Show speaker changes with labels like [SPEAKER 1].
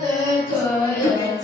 [SPEAKER 1] Just survive.